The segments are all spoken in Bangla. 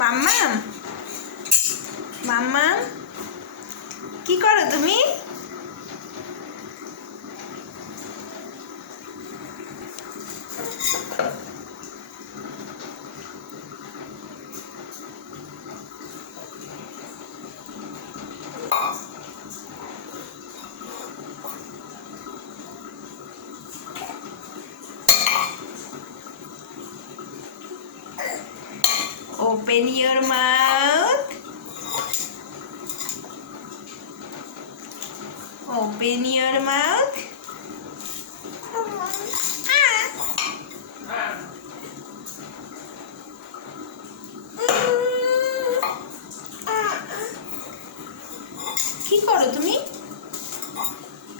মাম্মাম, মাম্মাম, কি করো তুমি? Open your mouth. Open your mouth. কি করো তুমি?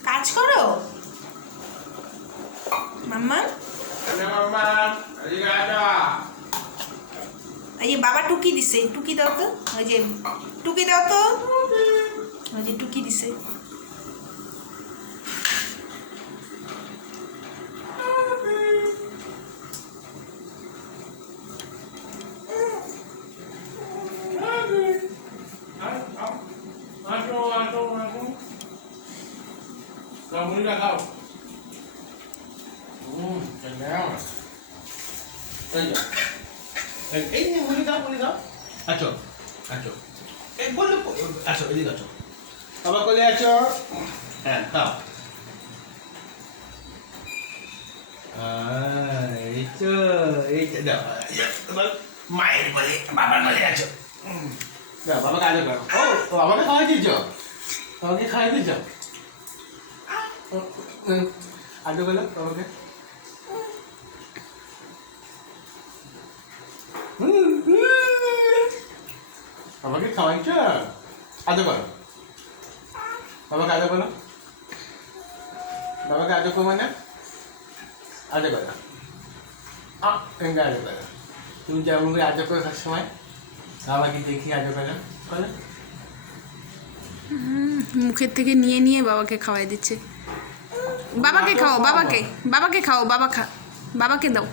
কাজ করো মাম্মা? এই যে বাবা টুকি দিছে, টুকি দাও তো, ওই যে টুকি দাও তো, ওই যে টুকি দিছে। এই মুড়ি দাও আছো আছো এই বললো আছো এদিকে আছো বাবা কোলে আছো হ্যাঁ খাও এই দাও মায়ের বলে বাবার বলে আছো দাও বাবাকে আদর করো ও বাবাকে খাওয়াই দিচ্ছ বাবাকে খাওয়াই দিচ্ছ আদর করো বাবাকে বাবাকে খাওয়াইছ আদর করো বাবাকে আদর করো বাবাকে আদর করো মানে আদর করো এমনি আদর করো তুমি যেমন করে আদর করো সব সময় বাবাকে দেখি আদর করো বলো মুখের থেকে নিয়ে নিয়ে বাবাকে খাওয়াই দিচ্ছে। বাবাকে খাও, বাবাকে খাও, বাবাকে দাও।